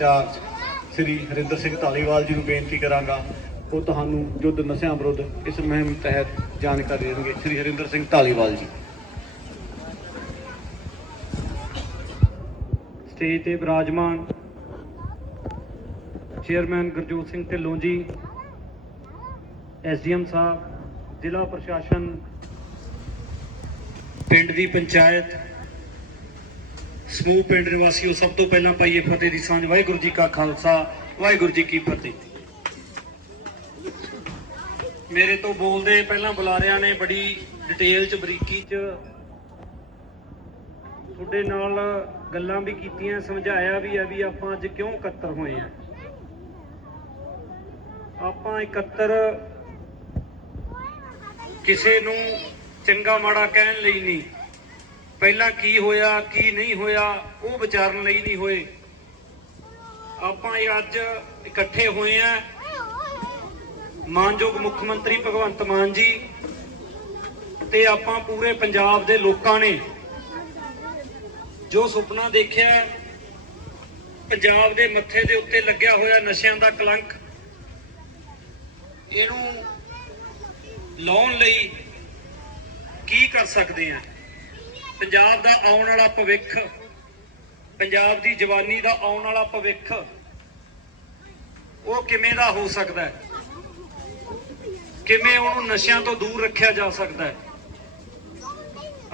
Incharge Shri Harinder Singh Dhaliwal ji ਨੂੰ ਬੇਨਤੀ ਕਰਾਂਗਾ, ਉਹ ਤੁਹਾਨੂੰ ਯੁੱਧ ਨਸ਼ਿਆਂ ਵਿਰੁੱਧ ਇਸ ਮੁਹਿੰਮ ਤਹਿਤ ਜਾਣਕਾਰੀ ਦੇਣਗੇ। ਸ੍ਰੀ ਹਰਿੰਦਰ ਸਿੰਘ ਧਾਲੀਵਾਲ ਜੀ। ਸਟੇਜ ਤੇ ਬਿਰਾਜਮਾਨ ਚੇਅਰਮੈਨ ਗੁਰਜੋਤ ਸਿੰਘ ਢਿੱਲੋਂ ਜੀ ਐਸਡੀਐਮ ਸਾਹਿਬ, ਜ਼ਿਲ੍ਹਾ ਪ੍ਰਸ਼ਾਸਨ, ਪਿੰਡ ਦੀ ਪੰਚਾਇਤ ਸਮੂਹ ਪਿੰਡ ਨਿਵਾਸੀਓ, ਸਭ ਤੋਂ ਪਹਿਲਾਂ ਪਾਈਏ ਫਤਿਹ ਦੀ ਸਾਂਝ। ਵਾਹਿਗੁਰੂ ਜੀ ਕਾ ਖਾਲਸਾ, ਵਾਹਿਗੁਰੂ ਜੀ ਕੀ ਫਤਿਹ। ਮੇਰੇ ਤੋਂ ਬੋਲਦੇ ਪਹਿਲਾਂ ਬੁਲਾਰਿਆਂ ਨੇ ਬੜੀ ਡਿਟੇਲ ਚ, ਬਰੀਕੀ ਚ ਤੁਹਾਡੇ ਨਾਲ ਗੱਲਾਂ ਵੀ ਕੀਤੀਆਂ, ਸਮਝਾਇਆ ਵੀ ਆ ਵੀ ਆਪਾਂ ਅੱਜ ਕਿਉਂ ਇਕੱਤਰ ਹੋਏ ਆ ਆਪਾਂ ਇਕੱਤਰ ਕਿਸੇ ਨੂੰ ਚੰਗਾ ਮਾੜਾ ਕਹਿਣ ਲਈ ਨਹੀਂ। ਪਹਿਲਾਂ ਕੀ ਹੋਇਆ, ਕੀ ਨਹੀਂ ਹੋਇਆ, ਉਹ ਵਿਚਾਰਨ ਲਈ ਨਹੀਂ ਹੋਏ। ਆਪਾਂ ਇਹ ਅੱਜ ਇਕੱਠੇ ਹੋਏ ਆ। ਮਾਨਯੋਗ ਮੁੱਖ ਮੰਤਰੀ ਭਗਵੰਤ ਮਾਨ ਜੀ ਤੇ ਆਪਾਂ ਪੂਰੇ ਪੰਜਾਬ ਦੇ ਲੋਕਾਂ ਨੇ ਜੋ ਸੁਪਨਾ ਦੇਖਿਆ, ਪੰਜਾਬ ਦੇ ਮੱਥੇ ਦੇ ਉੱਤੇ ਲੱਗਿਆ ਹੋਇਆ ਨਸ਼ਿਆਂ ਦਾ ਕਲੰਕ, ਇਹਨੂੰ ਲਾਉਣ ਲਈ ਕੀ ਕਰ ਸਕਦੇ ਆ? ਪੰਜਾਬ ਦਾ ਆਉਣ ਵਾਲਾ ਭਵਿੱਖ, ਪੰਜਾਬ ਦੀ ਜਵਾਨੀ ਦਾ ਆਉਣ ਵਾਲਾ ਭਵਿੱਖ, ਉਹ ਕਿਵੇਂ ਦਾ ਹੋ ਸਕਦਾ ਹੈ? ਕਿਵੇਂ ਉਹਨੂੰ ਨਸ਼ਿਆਂ ਤੋਂ ਦੂਰ ਰੱਖਿਆ ਜਾ ਸਕਦਾ ਹੈ?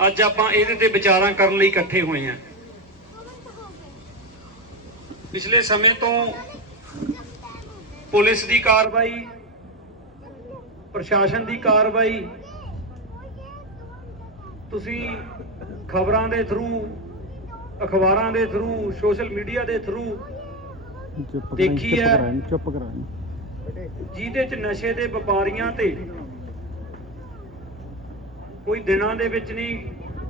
ਅੱਜ ਆਪਾਂ ਇਹਦੇ ਤੇ ਵਿਚਾਰਾਂ ਕਰਨ ਲਈ ਇਕੱਠੇ ਹੋਏ ਹਾਂ। ਪਿਛਲੇ ਸਮੇਂ ਤੋਂ ਪੁਲਿਸ ਦੀ ਕਾਰਵਾਈ, ਪ੍ਰਸ਼ਾਸਨ ਦੀ ਕਾਰਵਾਈ ਤੁਸੀਂ ਖਬਰਾਂ ਦੇ ਥਰੂ ਅਖਬਾਰਾਂ ਦੇ ਥਰੂ ਸੋਸ਼ਲ ਮੀਡੀਆ ਦੇ ਥਰੂ ਦੇਖੀ ਹੈ। ਚੁੱਪ ਕਰਾਈ। ਜਿਹਦੇ ਚ ਨਸ਼ੇ ਦੇ ਵਪਾਰੀਆਂ ਤੇ ਕੋਈ ਦਿਨਾਂ ਦੇ ਵਿੱਚ ਨਹੀਂ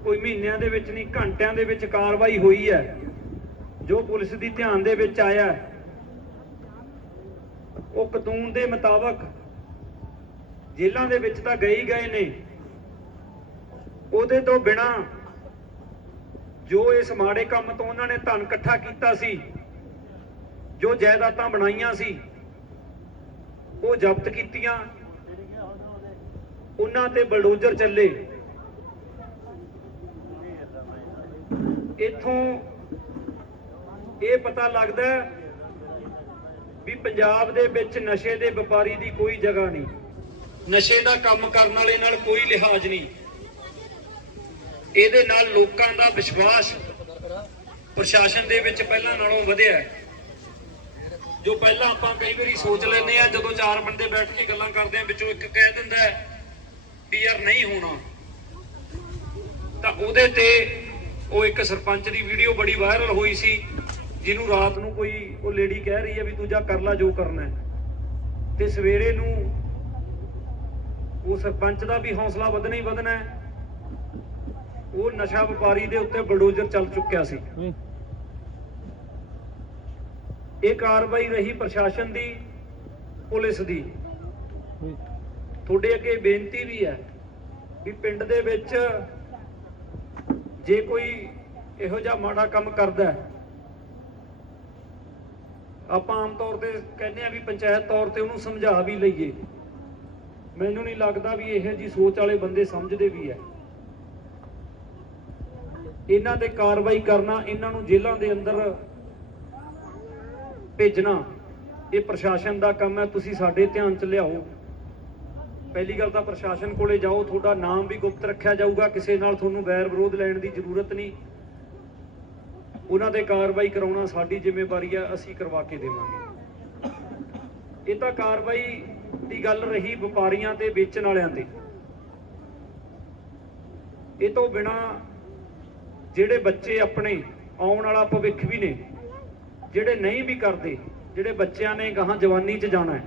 ਕੋਈ ਮਹੀਨਿਆਂ ਦੇ ਵਿੱਚ ਨਹੀਂ ਘੰਟਿਆਂ ਦੇ ਵਿੱਚ ਕਾਰਵਾਈ ਹੋਈ ਹੈ। ਜੋ ਪੁਲਿਸ ਦੀ ਧਿਆਨ ਦੇ ਵਿੱਚ ਆਇਆ ਉਹ ਕਾਨੂੰਨ ਦੇ ਮੁਤਾਬਕ ਜੇਲ੍ਹਾਂ ਦੇ ਵਿੱਚ ਤਾਂ ਗਏ ਹੀ ਗਏ ਨੇ। ਉਹਦੇ ਤੋਂ ਬਿਨਾ ਜੋ ਇਸ ਮਾੜੇ ਕੰਮ ਤੋਂ ਉਹਨਾਂ ਨੇ ਧਨ ਇਕੱਠਾ ਕੀਤਾ ਸੀ, ਜੋ ਜਾਇਦਾਦਾਂ ਬਣਾਈਆਂ ਸੀ, ਉਹ ਜ਼ਬਤ ਕੀਤੀਆਂ, ਉਹਨਾਂ ਤੇ ਬਲਡੋਜ਼ਰ ਚੱਲੇ। ਇਥੋਂ ਇਹ ਪਤਾ ਲੱਗਦਾ ਵੀ ਪੰਜਾਬ ਦੇ ਵਿੱਚ ਨਸ਼ੇ ਦੇ ਵਪਾਰੀ ਦੀ ਕੋਈ ਜਗ੍ਹਾ ਨਹੀਂ। ਨਸ਼ੇ ਦਾ ਕੰਮ ਕਰਨ ਵਾਲੇ ਨਾਲ ਕੋਈ ਲਿਹਾਜ਼ ਨਹੀਂ। ਇਹਦੇ ਨਾਲ ਲੋਕਾਂ ਦਾ ਵਿਸ਼ਵਾਸ ਪ੍ਰਸ਼ਾਸਨ ਦੇ ਵਿੱਚ ਪਹਿਲਾਂ ਨਾਲੋਂ ਵਧਿਆ ਜੋ ਪਹਿਲਾਂ ਆਪਾਂ ਕਈ ਵਾਰੀ ਸੋਚ ਲੈਂਦੇ ਆ ਜਦੋਂ ਚਾਰ ਬੰਦੇ ਬੈਠ ਕੇ ਗੱਲਾਂ ਕਰਦੇ ਆ ਵਿੱਚੋਂ ਇੱਕ ਕਹਿ ਦਿੰਦਾ ਹੈ ਵੀ ਯਾਰ ਨਹੀਂ ਹੋਣਾ। ਤਾਂ ਉਹਦੇ ਤੇ ਉਹ ਇੱਕ ਸਰਪੰਚ ਦੀ ਵੀਡੀਓ ਬੜੀ ਵਾਇਰਲ ਹੋਈ ਸੀ, ਜਿਹਨੂੰ ਰਾਤ ਨੂੰ ਕੋਈ ਉਹ ਲੇਡੀ ਕਹਿ ਰਹੀ ਹੈ ਵੀ ਤੂੰ ਜਾ ਕਰ ਲੈ, ਜੋ ਕਰਨਾ ਤੇ ਸਵੇਰੇ ਨੂੰ ਉਹ ਸਰਪੰਚ ਦਾ ਵੀ ਹੌਸਲਾ ਵਧਣਾ ਹੀ ਵਧਣਾ ਹੈ। ਉਹ ਨਸ਼ਾ ਵਪਾਰੀ ਦੇ ਉੱਤੇ ਬਲਡੋਜ਼ਰ ਚੱਲ ਚੁੱਕਿਆ ਸੀ। ਇਹ ਕਾਰਵਾਈ ਰਹੀ ਪ੍ਰਸ਼ਾਸਨ ਦੀ ਪੁਲਿਸ ਦੀ। ਤੁਹਾਡੇ ਅੱਗੇ ਬੇਨਤੀ ਵੀ ਹੈ ਵੀ ਪਿੰਡ ਦੇ ਵਿੱਚ ਜੇ ਕੋਈ ਇਹੋ ਜਿਹਾ ਮਾੜਾ ਕੰਮ ਕਰਦਾ ਆਪਾਂ ਆਮ ਤੌਰ ਤੇ ਕਹਿੰਦੇ ਆ ਵੀ ਪੰਚਾਇਤ ਤੌਰ ਤੇ ਉਹਨੂੰ ਸਮਝਾ ਵੀ ਲਈਏ। ਮੈਨੂੰ ਨਹੀਂ ਲੱਗਦਾ ਵੀ ਇਹੋ ਜੀ ਸੋਚ ਵਾਲੇ ਬੰਦੇ ਸਮਝਦੇ ਵੀ ਹੈ। ਇਹਨਾਂ ਤੇ ਕਾਰਵਾਈ ਕਰਨਾ, ਇਹਨਾਂ ਨੂੰ ਜੇਲ੍ਹਾਂ ਦੇ ਅੰਦਰ ਭੇਜਣਾ, ਇਹ ਪ੍ਰਸ਼ਾਸਨ ਦਾ ਕੰਮ ਹੈ, ਤੁਸੀਂ ਸਾਡੇ ਧਿਆਨ ਚ ਲਿਆਓ। ਪਹਿਲੀ ਗੱਲ ਤਾਂ ਪ੍ਰਸ਼ਾਸਨ ਕੋਲੇ ਜਾਓ, ਤੁਹਾਡਾ ਨਾਮ ਵੀ ਗੁਪਤ ਰੱਖਿਆ ਜਾਊਗਾ, ਕਿਸੇ ਨਾਲ ਤੁਹਾਨੂੰ ਵੈਰ ਵਿਰੋਧ ਲੈਣ ਦੀ ਜ਼ਰੂਰਤ ਨਹੀਂ। ਉਹਨਾਂ ਤੇ ਕਾਰਵਾਈ ਕਰਾਉਣਾ ਸਾਡੀ ਜ਼ਿੰਮੇਵਾਰੀ ਆ, ਅਸੀਂ ਕਰਵਾ ਕੇ ਦੇਵਾਂਗੇ। ਇਹ ਤਾਂ ਕਾਰਵਾਈ ਦੀ ਗੱਲ ਰਹੀ ਵਪਾਰੀਆਂ ਤੇ, ਵੇਚਣ ਵਾਲਿਆਂ ਤੇ। ਇਹ ਤੋਂ ਬਿਨਾ ਜਿਹੜੇ ਬੱਚੇ ਆਪਣੇ ਆਉਣ ਵਾਲਾ ਭਵਿੱਖ ਵੀ ਨੇ, ਜਿਹੜੇ ਨਹੀਂ ਵੀ ਕਰਦੇ, ਜਿਹੜੇ ਬੱਚਿਆਂ ਨੇ ਗਾਹਾਂ ਜਵਾਨੀ 'ਚ ਜਾਣਾ ਹੈ,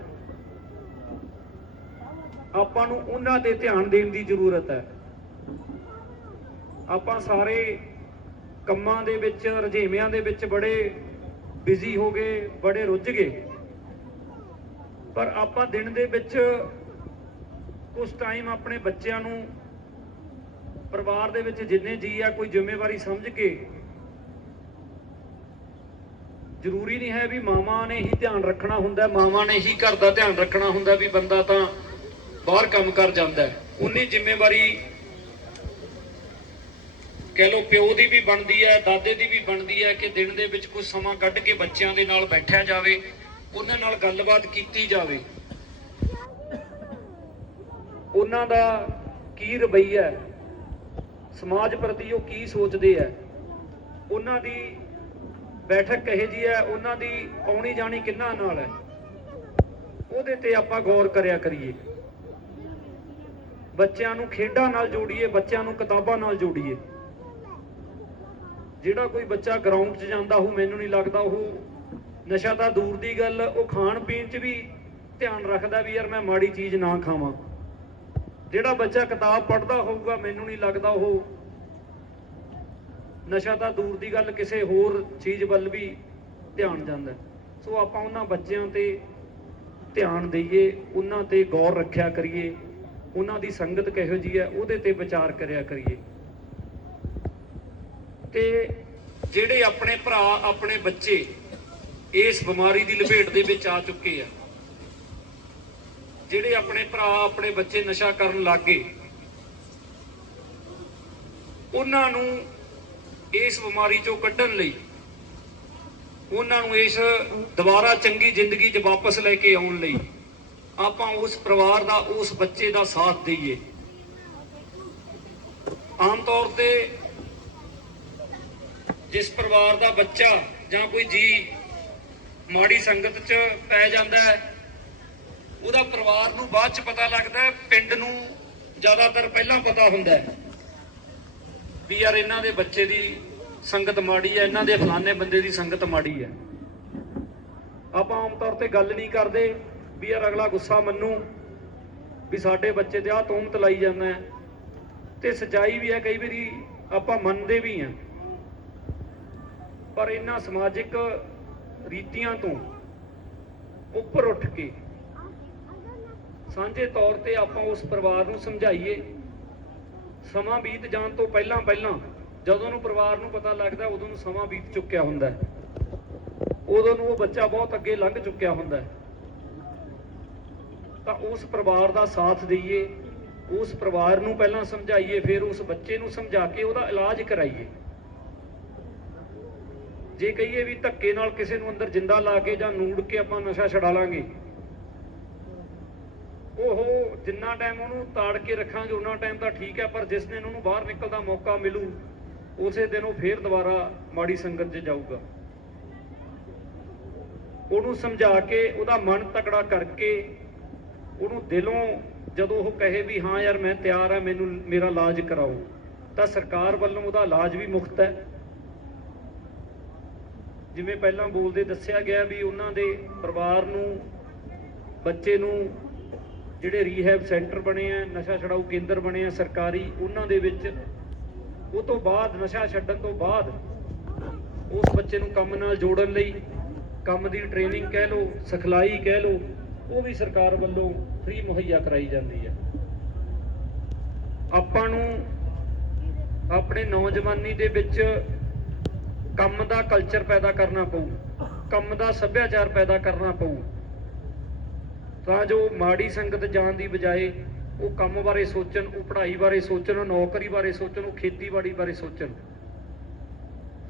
ਆਪਾਂ ਨੂੰ ਉਹਨਾਂ ਤੇ ਧਿਆਨ ਦੇਣ ਦੀ ਜ਼ਰੂਰਤ ਹੈ। ਆਪਾਂ ਸਾਰੇ ਕੰਮਾਂ ਦੇ ਵਿੱਚ, ਰੁਝੇਵਿਆਂ ਦੇ ਵਿੱਚ ਬੜੇ ਬਿਜ਼ੀ ਹੋ ਗਏ, ਬੜੇ ਰੁੱਝ ਗਏ। ਪਰ ਆਪਾਂ ਦਿਨ ਦੇ ਵਿੱਚ ਕੁਝ ਟਾਈਮ ਆਪਣੇ ਬੱਚਿਆਂ ਨੂੰ ਪਰਿਵਾਰ ਦੇ ਵਿੱਚ ਜਿੰਨੇ ਜੀ ਆ, ਕੋਈ ਜ਼ਿੰਮੇਵਾਰੀ ਸਮਝ ਕੇ ਜ਼ਰੂਰੀ ਨਹੀਂ ਹੈ ਵੀ ਮਾਵਾਂ ਨੇ ਹੀ ਧਿਆਨ ਰੱਖਣਾ ਹੁੰਦਾ, ਮਾਵਾਂ ਨੇ ਹੀ ਘਰ ਦਾ ਧਿਆਨ ਰੱਖਣਾ ਹੁੰਦਾ ਵੀ ਬੰਦਾ ਤਾਂ ਬਾਹਰ ਕੰਮ ਕਰ ਜਾਂਦਾ ਹੈ। ਉਨੀ ਜ਼ਿੰਮੇਵਾਰੀ ਕਹਿ ਲੋ ਪਿਓ ਦੀ ਵੀ ਬਣਦੀ ਹੈ, ਦਾਦੇ ਦੀ ਵੀ ਬਣਦੀ ਹੈ ਕਿ ਦਿਨ ਦੇ ਵਿੱਚ ਕੁਝ ਸਮਾਂ ਕੱਢ ਕੇ ਬੱਚਿਆਂ ਦੇ ਨਾਲ ਬੈਠਿਆ ਜਾਵੇ, ਉਹਨਾਂ ਨਾਲ ਗੱਲਬਾਤ ਕੀਤੀ ਜਾਵੇ। ਉਹਨਾਂ ਦਾ ਕੀ ਰਵੱਈਆ ਹੈ? ਸਮਾਜ ਪ੍ਰਤੀ ਉਹ ਕੀ ਸੋਚਦੇ ਹੈ ਉਹਨਾਂ ਦੀ ਬੈਠਕ ਕਹੇ ਜੀ ਹੈ ਉਹਨਾਂ ਦੀ ਆਉਣੀ ਜਾਣੀ ਕਿੰਨਾ ਨਾਲ ਹੈ ਉਹਦੇ ਤੇ ਆਪਾਂ ਗੌਰ ਕਰਿਆ ਕਰੀਏ। ਬੱਚਿਆਂ ਨੂੰ ਖੇਡਾਂ ਨਾਲ ਜੋੜੀਏ, ਬੱਚਿਆਂ ਨੂੰ ਕਿਤਾਬਾਂ ਨਾਲ ਜੋੜੀਏ। ਜਿਹੜਾ ਕੋਈ ਬੱਚਾ ਗਰਾਊਂਡ 'ਚ ਜਾਂਦਾ ਉਹ ਮੈਨੂੰ ਨਹੀਂ ਲੱਗਦਾ, ਉਹ ਨਸ਼ਾ ਤਾਂ ਦੂਰ ਦੀ ਗੱਲ, ਉਹ ਖਾਣ ਪੀਣ 'ਚ ਵੀ ਧਿਆਨ ਰੱਖਦਾ ਵੀ ਯਾਰ ਮੈਂ ਮਾੜੀ ਚੀਜ਼ ਨਾ ਖਾਵਾਂ। ਜਿਹੜਾ ਬੱਚਾ ਕਿਤਾਬ ਪੜ੍ਹਦਾ ਹੋਊਗਾ, ਮੈਨੂੰ ਨਹੀਂ ਲੱਗਦਾ ਉਹ। ਨਸ਼ਾ ਤਾਂ ਦੂਰ ਦੀ ਗੱਲ, ਕਿਸੇ ਹੋਰ ਚੀਜ਼ ਵੱਲ ਵੀ ਧਿਆਨ ਜਾਂਦਾ। ਸੋ ਆਪਾਂ ਉਹਨਾਂ ਬੱਚਿਆਂ ਤੇ ਧਿਆਨ ਦਈਏ, ਉਹਨਾਂ ਤੇ ਗੌਰ ਰੱਖਿਆ ਕਰੀਏ, ਉਹਨਾਂ ਦੀ ਸੰਗਤ ਕਿਹੋ ਜੀ ਹੈ, ਉਹਦੇ ਤੇ ਵਿਚਾਰ ਕਰਿਆ ਕਰੀਏ। ਤੇ ਜਿਹੜੇ ਆਪਣੇ ਭਰਾ, ਆਪਣੇ ਬੱਚੇ ਇਸ ਬਿਮਾਰੀ ਦੀ ਲਪੇਟ ਦੇ ਵਿੱਚ ਆ ਚੁੱਕੇ ਆ ਜਿਹੜੇ ਆਪਣੇ ਭਰਾ, ਆਪਣੇ ਬੱਚੇ ਨਸ਼ਾ ਕਰਨ ਲੱਗ ਗਏ, ਉਹਨਾਂ ਨੂੰ ਇਸ ਬਿਮਾਰੀ ਚੋਂ ਕੱਢਣ ਲਈ, ਉਹਨਾਂ ਨੂੰ ਇਸ ਦੁਬਾਰਾ ਚੰਗੀ ਜ਼ਿੰਦਗੀ 'ਚ ਵਾਪਸ ਲੈ ਕੇ ਆਉਣ ਲਈ, ਆਪਾਂ ਉਸ ਪਰਿਵਾਰ ਦਾ, ਉਸ ਬੱਚੇ ਦਾ ਸਾਥ ਦਈਏ। ਆਮ ਤੌਰ ਤੇ ਜਿਸ ਪਰਿਵਾਰ ਦਾ ਬੱਚਾ ਜਾਂ ਕੋਈ ਜੀ ਮਾੜੀ ਸੰਗਤ 'ਚ ਪੈ ਜਾਂਦਾ ਹੈ ਉਹਦਾ ਪਰਿਵਾਰ ਨੂੰ ਬਾਅਦ 'ਚ ਪਤਾ ਲੱਗਦਾ ਹੈ, ਪਿੰਡ ਨੂੰ ਜ਼ਿਆਦਾਤਰ ਪਹਿਲਾਂ ਪਤਾ ਹੁੰਦਾ ਹੈ ਵੀ ਯਾਰ ਇਹਨਾਂ ਦੇ ਬੱਚੇ ਦੀ ਸੰਗਤ ਮਾੜੀ ਹੈ, ਇਹਨਾਂ ਦੇ ਫਲਾਣੇ ਬੰਦੇ ਦੀ ਸੰਗਤ ਮਾੜੀ ਹੈ। ਆਪਾਂ ਆਮ ਤੌਰ ਤੇ ਗੱਲ ਨਹੀਂ ਕਰਦੇ ਵੀ ਯਾਰ ਅਗਲਾ ਗੁੱਸਾ ਮੰਨੂ, ਵੀ ਸਾਡੇ ਬੱਚੇ ਤੇ ਆਹ ਤੋਮਤ ਲਾਈ ਜਾਂਦਾ ਤੇ ਸਚਾਈ ਵੀ ਹੈ, ਕਈ ਵਾਰੀ ਆਪਾਂ ਮੰਨਦੇ ਵੀ ਹਾਂ। ਪਰ ਇਹਨਾਂ ਸਮਾਜਿਕ ਰੀਤੀਆਂ ਤੋਂ ਉੱਪਰ ਉੱਠ ਕੇ ਸਾਂਝੇ ਤੌਰ ਤੇ ਆਪਾਂ ਉਸ ਪਰਿਵਾਰ ਨੂੰ ਸਮਝਾਈਏ। ਸਮਾਂ ਬੀਤ ਜਾਣ ਤੋਂ ਪਹਿਲਾਂ ਪਹਿਲਾਂ ਜਦੋਂ ਨੂੰ ਪਰਿਵਾਰ ਨੂੰ ਪਤਾ ਲੱਗਦਾ, ਉਦੋਂ ਨੂੰ ਸਮਾਂ ਬੀਤ ਚੁੱਕਿਆ ਹੁੰਦਾ ਹੈ। ਉਦੋਂ ਨੂੰ ਉਹ ਬੱਚਾ ਬਹੁਤ ਅੱਗੇ ਲੰਘ ਚੁੱਕਿਆ ਹੁੰਦਾ ਹੈ। ਤਾਂ ਉਸ ਪਰਿਵਾਰ ਦਾ ਸਾਥ ਦਈਏ, ਉਸ ਪਰਿਵਾਰ ਨੂੰ ਪਹਿਲਾਂ ਸਮਝਾਈਏ, ਫਿਰ ਉਸ ਬੱਚੇ ਨੂੰ ਸਮਝਾ ਕੇ ਉਹਦਾ ਇਲਾਜ ਕਰਾਈਏ। ਜੇ ਕਹੀਏ ਵੀ ਧੱਕੇ ਨਾਲ ਕਿਸੇ ਨੂੰ ਅੰਦਰ ਜਿੰਦਾ ਲਾ ਕੇ ਜਾਂ ਨੂੜ ਕੇ ਆਪਾਂ ਨਸ਼ਾ ਛਡਾ ਲਾਂਗੇ ਉਹ ਜਿੰਨਾ ਟਾਈਮ ਉਹਨੂੰ ਤਾੜ ਕੇ ਰੱਖਾਂਗੇ ਉਹਨਾਂ ਟਾਈਮ ਤਾਂ ਠੀਕ ਹੈ, ਪਰ ਜਿਸ ਦਿਨ ਉਹਨੂੰ ਬਾਹਰ ਨਿਕਲ ਦਾ ਮੌਕਾ ਮਿਲੂ, ਉਸੇ ਦਿਨ ਉਹ ਫੇਰ ਦੁਬਾਰਾ ਮਾੜੀ ਸੰਗਤ 'ਚ ਜਾਊਗਾ। ਉਹਨੂੰ ਸਮਝਾ ਕੇ, ਉਹਦਾ ਮਨ ਤਕੜਾ ਕਰਕੇ, ਉਹਨੂੰ ਦਿਲੋਂ ਜਦੋਂ ਉਹ ਕਹੇ ਵੀ, ਹਾਂ ਯਾਰ, ਮੈਂ ਤਿਆਰ ਆ ਮੈਨੂੰ, ਮੇਰਾ ਇਲਾਜ ਕਰਾਓ, ਤਾਂ ਸਰਕਾਰ ਵੱਲੋਂ ਉਹਦਾ ਇਲਾਜ ਵੀ ਮੁਫਤ ਹੈ। ਜਿਵੇਂ ਪਹਿਲਾਂ ਬੋਲਦੇ ਦੱਸਿਆ ਗਿਆ ਵੀ ਉਹਨਾਂ ਦੇ ਪਰਿਵਾਰ ਨੂੰ, ਬੱਚੇ ਨੂੰ ਜਿਹੜੇ ਰੀਹੈਬ ਸੈਂਟਰ ਬਣੇ ਆ, ਨਸ਼ਾ ਛਡਾਊ ਕੇਂਦਰ ਬਣੇ ਆ, ਸਰਕਾਰੀ, ਉਹਨਾਂ ਦੇ ਵਿੱਚ ਉਹ ਤੋਂ ਬਾਅਦ, ਨਸ਼ਾ ਛੱਡਣ ਤੋਂ ਬਾਅਦ ਉਸ ਬੱਚੇ ਨੂੰ ਕੰਮ ਨਾਲ ਜੋੜਨ ਲਈ ਕੰਮ ਦੀ ਟ੍ਰੇਨਿੰਗ ਕਹਿ ਲਓ, ਸਿਖਲਾਈ ਕਹਿ ਲਓ, ਉਹ ਵੀ ਸਰਕਾਰ ਵੱਲੋਂ ਫ੍ਰੀ ਮੁਹੱਈਆ ਕਰਾਈ ਜਾਂਦੀ ਹੈ ਆਪਾਂ ਨੂੰ ਆਪਣੇ ਨੌਜਵਾਨੀ ਦੇ ਵਿੱਚ ਕੰਮ ਦਾ ਕਲਚਰ ਪੈਦਾ ਕਰਨਾ ਪਊ, ਕੰਮ ਦਾ ਸੱਭਿਆਚਾਰ ਪੈਦਾ ਕਰਨਾ ਪਊ। ਤਾਂ ਜੋ ਮਾੜੀ ਸੰਗਤ ਜਾਣ ਦੀ ਬਜਾਏ ਉਹ ਕੰਮ ਬਾਰੇ ਸੋਚਣ, ਉਹ ਪੜ੍ਹਾਈ ਬਾਰੇ ਸੋਚਣ, ਉਹ ਨੌਕਰੀ ਬਾਰੇ ਸੋਚਣ, ਉਹ ਖੇਤੀਬਾੜੀ ਬਾਰੇ ਸੋਚਣ।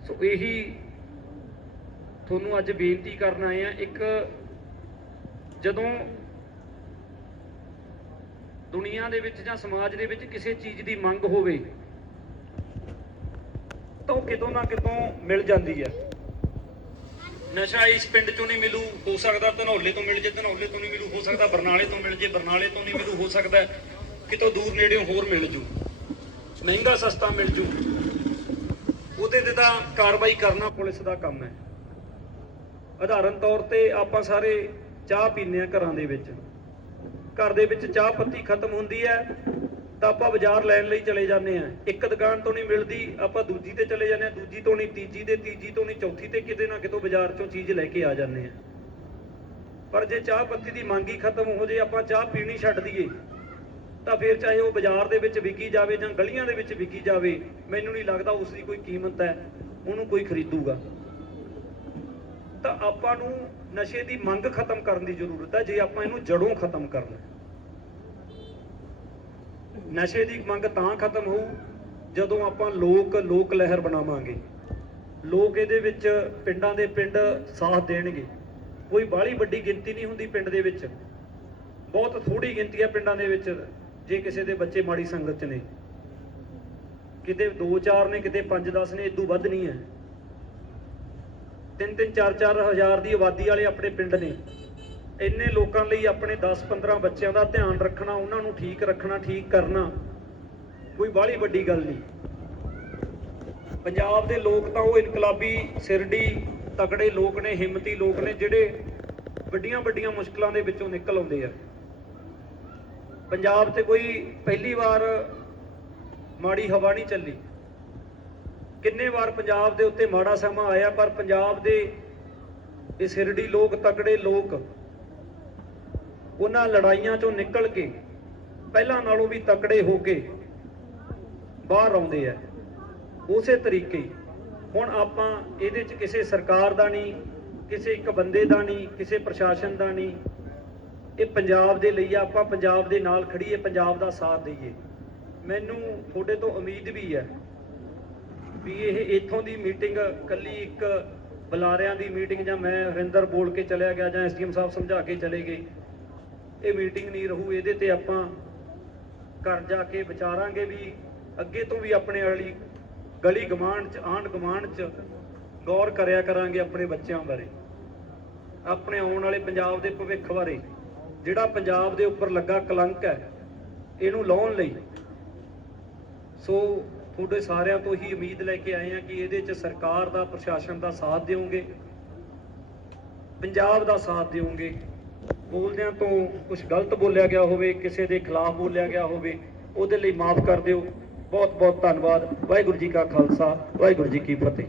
ਸੋ ਇਹੀ ਤੁਹਾਨੂੰ ਅੱਜ ਬੇਨਤੀ ਕਰਨ ਆਏ ਆ ਇੱਕ ਜਦੋਂ ਦੁਨੀਆ ਦੇ ਵਿੱਚ ਜਾਂ ਸਮਾਜ ਦੇ ਵਿੱਚ ਕਿਸੇ ਚੀਜ਼ ਦੀ ਮੰਗ ਹੋਵੇ, ਤਾਂ ਉਹ ਕਿਤੋਂ ਨਾ ਕਿਤੋਂ ਮਿਲ ਜਾਂਦੀ ਹੈ। ਨਸ਼ਾ ਇਸ ਪਿੰਡ ਚੋਂ ਨਹੀਂ ਮਿਲੂ, ਹੋ ਸਕਦਾ ਧਨੌਲੇ ਤੋਂ ਮਿਲ ਜੇ, ਧਨੌਲੇ ਤੋਂ ਨਹੀਂ ਮਿਲੂ, ਹੋ ਸਕਦਾ ਬਰਨਾਲੇ ਤੋਂ ਮਿਲ ਜੇ, ਬਰਨਾਲੇ ਤੋਂ ਨਹੀਂ ਮਿਲੂ, ਹੋ ਸਕਦਾ ਕਿਤੋਂ ਦੂਰ ਨੇੜਿਓਂ ਹੋਰ ਮਿਲ ਜੂ। ਮਹਿੰਗਾ, ਸਸਤਾ ਮਿਲ ਜੂ। ਉਹਦੇ ਤੇ ਤਾਂ ਕਾਰਵਾਈ ਕਰਨਾ ਪੁਲਿਸ ਦਾ ਕੰਮ ਹੈ। ਉਦਾਹਰਨ ਤੌਰ ਤੇ ਆਪਾਂ ਸਾਰੇ ਚਾਹ ਪੀਂਦੇ ਆ ਘਰਾਂ ਦੇ ਵਿੱਚ। ਘਰ ਦੇ ਵਿੱਚ ਚਾਹ ਪੱਤੀ ਖਤਮ ਹੁੰਦੀ ਹੈ ਤਾਂ ਆਪਾਂ ਬਾਜ਼ਾਰ ਲੈਣ ਲਈ ਚਲੇ ਜਾਂਦੇ ਆ ਇੱਕ ਦੁਕਾਨ ਤੋਂ ਨਹੀਂ ਮਿਲਦੀ, ਆਪਾਂ ਦੂਜੀ ਤੇ ਚਲੇ ਜਾਂਦੇ ਆ ਦੂਜੀ ਤੋਂ ਨਹੀਂ, ਤੀਜੀ ਤੇ, ਤੀਜੀ ਤੋਂ ਨਹੀਂ, ਚੌਥੀ ਤੇ ਕਿਤੇ ਨਾ ਕਿਤੋਂ ਬਾਜ਼ਾਰ ਚੋਂ ਚੀਜ਼ ਲੈ ਕੇ ਆ ਜਾਂਦੇ ਆ ਪਰ ਜੇ ਚਾਹ ਪੱਤੀ ਦੀ ਮੰਗ ਹੀ ਖਤਮ ਹੋ ਜੇ, ਆਪਾਂ ਚਾਹ ਪੀਣੀ ਛੱਡ ਦਈਏ, ਤਾਂ ਫਿਰ ਚਾਹੇ ਉਹ ਬਾਜ਼ਾਰ ਦੇ ਵਿੱਚ ਵਿਕੀ ਜਾਵੇ ਜਾਂ ਗਲੀਆਂ ਦੇ ਵਿੱਚ ਵਿਕੀ ਜਾਵੇ, ਮੈਨੂੰ ਨਹੀਂ ਲੱਗਦਾ ਉਸ ਦੀ ਕੋਈ ਕੀਮਤ ਹੈ, ਉਹਨੂੰ ਕੋਈ ਖਰੀਦੂਗਾ। ਤਾਂ ਆਪਾਂ ਨੂੰ ਨਸ਼ੇ ਦੀ ਮੰਗ ਖਤਮ ਕਰਨ ਦੀ ਜ਼ਰੂਰਤ ਹੈ, ਜੇ ਆਪਾਂ ਇਹਨੂੰ ਜੜੋਂ ਖਤਮ ਕਰਨਾ ਨਸ਼ੇ ਦੀ ਮੰਗ ਤਾਂ ਖਤਮ ਹੋਊ ਜਦੋਂ ਆਪਾਂ ਲੋਕ ਲੋਕ ਲਹਿਰ ਬਣਾਵਾਂਗੇ। ਲੋਕ ਇਹਦੇ ਵਿੱਚ ਪਿੰਡਾਂ ਦੇ ਪਿੰਡ ਸਾਥ ਦੇਣਗੇ। ਕੋਈ ਬਾਹਲੀ ਵੱਡੀ ਗਿਣਤੀ ਨਹੀਂ ਹੁੰਦੀ ਪਿੰਡ ਦੇ ਵਿੱਚ। ਬਹੁਤ ਥੋੜੀ ਗਿਣਤੀ ਹੈ ਪਿੰਡਾਂ ਦੇ ਵਿੱਚ, ਜੇ ਕਿਸੇ ਦੇ ਬੱਚੇ ਮਾੜੀ ਸੰਗਤ 'ਚ ਨੇ। ਕਿਤੇ 2-4 ਨੇ, ਕਿਤੇ 5-10 ਨੇ ਇਦੋਂ ਵੱਧ ਨਹੀਂ ਹੈ। ਤਿੰਨ ਤਿੰਨ ਚਾਰ ਚਾਰ ਹਜ਼ਾਰ ਦੀ ਆਬਾਦੀ ਵਾਲੇ ਆਪਣੇ ਪਿੰਡ ਨੇ। ਇੰਨੇ ਲੋਕਾਂ ਲਈ ਆਪਣੇ 10-15 ਬੱਚਿਆਂ ਦਾ ਧਿਆਨ ਰੱਖਣਾ, ਉਹਨਾਂ ਨੂੰ ਠੀਕ ਰੱਖਣਾ, ਠੀਕ ਕਰਨਾ ਕੋਈ ਬਾਹਲੀ ਵੱਡੀ ਗੱਲ ਨਹੀਂ। ਪੰਜਾਬ ਦੇ ਲੋਕ ਤਾਂ ਉਹ ਇਨਕਲਾਬੀ ਸਿਰਡੀ, ਤਕੜੇ ਲੋਕ ਨੇ, ਹਿੰਮਤੀ ਲੋਕ ਨੇ, ਜਿਹੜੇ ਵੱਡੀਆਂ ਵੱਡੀਆਂ ਮੁਸ਼ਕਲਾਂ ਦੇ ਵਿੱਚੋਂ ਨਿਕਲ ਆਉਂਦੇ ਆ। ਪੰਜਾਬ ਤੇ ਕੋਈ ਪਹਿਲੀ ਵਾਰ ਮਾੜੀ ਹਵਾ ਨਹੀਂ ਚੱਲੀ। ਕਿੰਨੇ ਵਾਰ ਪੰਜਾਬ ਦੇ ਉੱਤੇ ਮਾੜਾ ਸਮਾਂ ਆਇਆ, ਪਰ ਪੰਜਾਬ ਦੇ ਇਹ ਸਿਰਡੀ ਲੋਕ, ਤਕੜੇ ਲੋਕ ਉਹਨਾਂ ਲੜਾਈਆਂ ਚੋਂ ਨਿਕਲ ਕੇ ਪਹਿਲਾਂ ਨਾਲੋਂ ਵੀ ਤਕੜੇ ਹੋ ਕੇ ਬਾਹਰ ਆਉਂਦੇ ਆ। ਉਸੇ ਤਰੀਕੇ ਹੁਣ ਆਪਾਂ ਇਹਦੇ 'ਚ ਕਿਸੇ ਸਰਕਾਰ ਦਾ ਨਹੀਂ, ਕਿਸੇ ਇੱਕ ਬੰਦੇ ਦਾ ਨਹੀਂ, ਕਿਸੇ ਪ੍ਰਸ਼ਾਸਨ ਦਾ ਨਹੀਂ। ਇਹ ਪੰਜਾਬ ਦੇ ਲਈ ਆ, ਆਪਾਂ ਪੰਜਾਬ ਦੇ ਨਾਲ ਖੜੀਏ ਪੰਜਾਬ ਦਾ ਸਾਥ ਦਈਏ। ਮੈਨੂੰ ਤੁਹਾਡੇ ਤੋਂ ਉਮੀਦ ਵੀ ਹੈ ਵੀ ਇਹ ਇੱਥੋਂ ਦੀ ਮੀਟਿੰਗ ਕੱਲੀ ਇੱਕ ਬੁਲਾਰਿਆਂ ਦੀ ਮੀਟਿੰਗ ਜਾਂ ਮੈਂ ਹਰਿੰਦਰ ਬੋਲ ਕੇ ਚਲਿਆ ਗਿਆ ਜਾਂ ਐਸਡੀਐਮ ਸਾਹਿਬ ਸਮਝਾ ਕੇ ਚਲੇ ਗਏ ਇਹ ਮੀਟਿੰਗ ਨਹੀਂ ਰਹੂ, ਇਹਦੇ ਤੇ ਆਪਾਂ ਘਰ ਜਾ ਕੇ ਵਿਚਾਰਾਂਗੇ ਵੀ ਅੱਗੇ ਤੋਂ ਵੀ ਆਪਣੇ ਵਾਲੀ ਗਲੀ ਗਮਾਂਡ ਚ, ਆਂਢ ਗਮਾਂਡ ਚ ਗੌਰ ਕਰਿਆ ਕਰਾਂਗੇ ਆਪਣੇ ਬੱਚਿਆਂ ਬਾਰੇ, ਆਪਣੇ ਆਉਣ ਵਾਲੇ ਪੰਜਾਬ ਦੇ ਭਵਿੱਖ ਬਾਰੇ, ਜਿਹੜਾ ਪੰਜਾਬ ਦੇ ਉੱਪਰ ਲੱਗਾ ਕਲੰਕ ਹੈ, ਇਹਨੂੰ ਲਾਉਣ ਲਈ। ਸੋ ਤੁਹਾਡੇ ਸਾਰਿਆਂ ਤੋਂ ਹੀ ਉਮੀਦ ਲੈ ਕੇ ਆਏ ਆ ਕਿ ਇਹਦੇ 'ਚ ਸਰਕਾਰ ਦਾ, ਪ੍ਰਸ਼ਾਸਨ ਦਾ ਸਾਥ ਦਿਓਗੇ, ਪੰਜਾਬ ਦਾ ਸਾਥ ਦਿਓਗੇ। ਬੋਲਦਿਆਂ ਤੋਂ ਕੁਝ ਗਲਤ ਬੋਲਿਆ ਗਿਆ ਹੋਵੇ, ਕਿਸੇ ਦੇ ਖਿਲਾਫ ਬੋਲਿਆ ਗਿਆ ਹੋਵੇ, ਉਹਦੇ ਲਈ ਮਾਫ ਕਰ ਦਿਓ। ਬਹੁਤ ਬਹੁਤ ਧੰਨਵਾਦ। ਵਾਹਿਗੁਰੂ ਜੀ ਕਾ ਖਾਲਸਾ, ਵਾਹਿਗੁਰੂ ਜੀ ਕੀ ਫਤਿਹ।